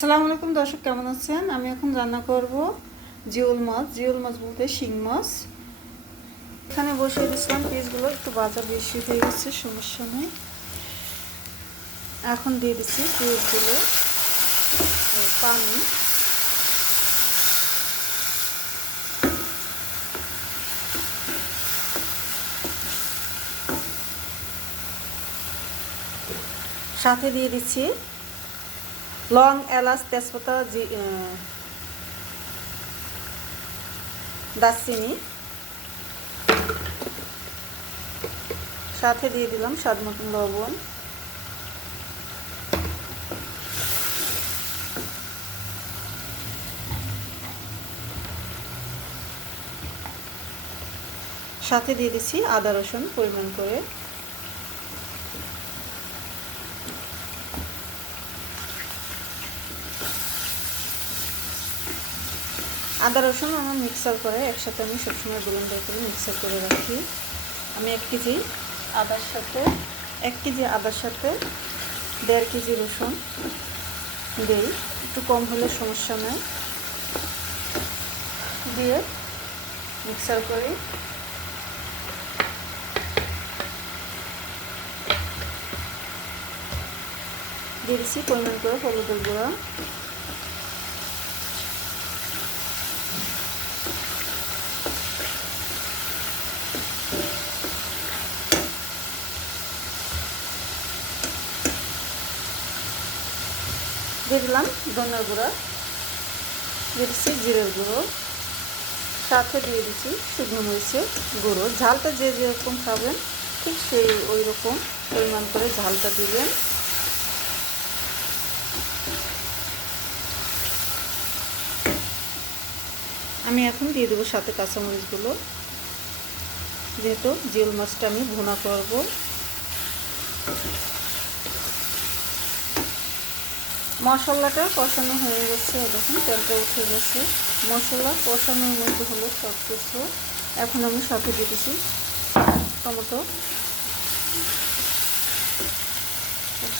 আসসালামু আলাইকুম দর্শক, কেমন আছেন? আমি এখন রান্না করব জিওল মাছ। জিওল মাছ বলতে শিং মাছ। এখানে বসিয়ে দিয়েছিলাম, পিসগুলো একটু ভাজা বেশি হয়ে গেছে, সমস্যা নেই। এখন দিয়ে দিচ্ছি পিসগুলো, পানি। সাথে দিয়ে দিচ্ছি লং, এলাচ, তেজপাতা, দারচিনি। সাথে দিয়ে দিলাম স্বাদ মতন লবণ। সাথে দিয়ে দিচ্ছি আদা রসুন পরিমাণ করে। আদা রসুন আমার মিক্সার করে একসাথে, আমি সবসময় ব্লেন্ডার করে মিক্সার করে রাখি। আমি 1 কেজি আদার সাথে 1.5 কেজি রসুন দিই, একটু কম হলে সমস্যা নেই। দিয়ে মিক্সার করি। দিয়ে দিচ্ছি পরিমাণ করে হলুদের গুঁড়া, দিয়ে দিলাম ধনিয়ার গুঁড়া, দিয়ে দিচ্ছি জিরের গুঁড়ো, সাথে দিয়ে দিচ্ছি শুকনো মরিচের গুঁড়ো। ঝালটা যে যেরকম খাবেন ঠিক সেই ওই রকম পরিমাণ করে ঝালটা দিবেন। আমি এখন দিয়ে দেবো সাথে কাঁচামরিচগুলো, যেহেতু জিওল মাছটা আমি ভুনা করব। মশলাটা কষানো হয়ে গেছে, দেখুন তেলটা উঠে গেছে। মশলা কষানোর মধ্যে হলো সব কিছু। এখন আমি সাথে দিয়ে দিচ্ছি টমেটো,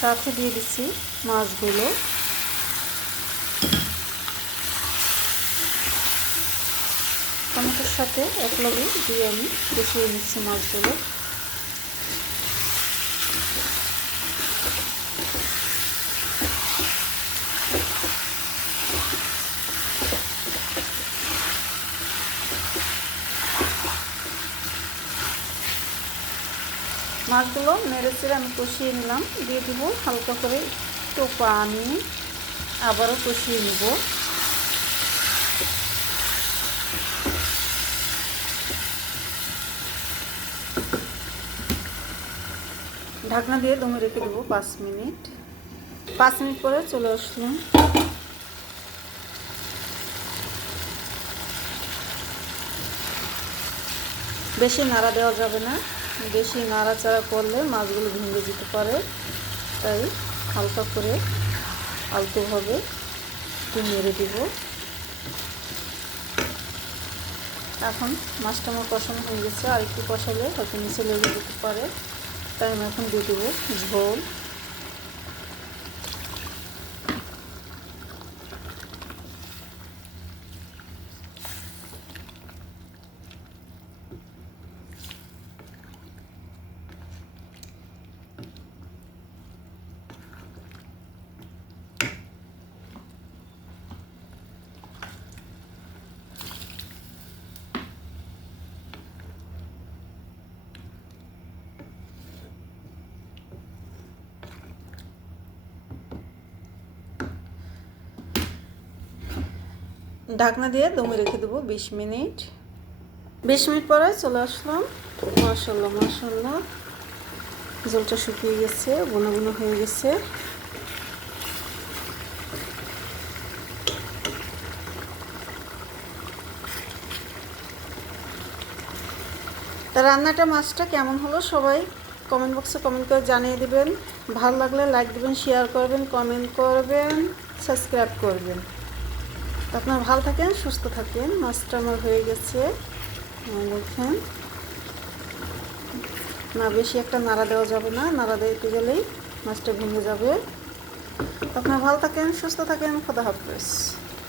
সাথে দিয়ে দিচ্ছি মাছগুলো। টমেটোর সাথে এক লগে দিয়ে আমি কষিয়ে নিচ্ছি মাছগুলো। মাছগুলো নেড়ে চেড়ে আমি কষিয়ে নিলাম। দিয়ে দিব হালকা করে একটু পানি, আবারও কষিয়ে নিব। ঢাকনা দিয়ে দমে রেখে দেবো 5 মিনিট। 5 মিনিট পরে চলে আসলাম। বেশি নাড়া দেওয়া যাবে না, বেশি নাড়াচাড়া করলে মাছগুলো ভেঙে যেতে পারে, তাই হালকা করে আলতোভাবে একটু নেড়ে দিব। এখন মাছটা আমার কষানো হয়ে গেছে, আর একটু কষালে হয়তো নিচে লেগে যেতে পারে, তাই আমি এখন দিয়ে দেবো ঝোল। ঢাকনা দিয়ে দমে রেখে দেবো 20 মিনিট। 20 মিনিট পরে চলে আসলাম। মাশাআল্লাহ মাশাআল্লাহ, জলটা শুকিয়ে গেছে, বোনা বোনা হয়ে গেছে। তা রান্নাটা মাছটা কেমন হলো সবাই কমেন্ট বক্সে কমেন্ট করে জানিয়ে দেবেন। ভালো লাগলে লাইক দেবেন, শেয়ার করবেন, কমেন্ট করবেন, সাবস্ক্রাইব করবেন। আপনারা ভালো থাকেন, সুস্থ থাকেন। মাছটা আমার হয়ে গেছে, দেখেন। না বেশি একটা নাড়া দেওয়া যাবে না, নাড়া দিতে গেলেই মাছটা ভেঙে যাবে। আপনারা ভালো থাকেন, সুস্থ থাকেন, খোদা হাফেজ।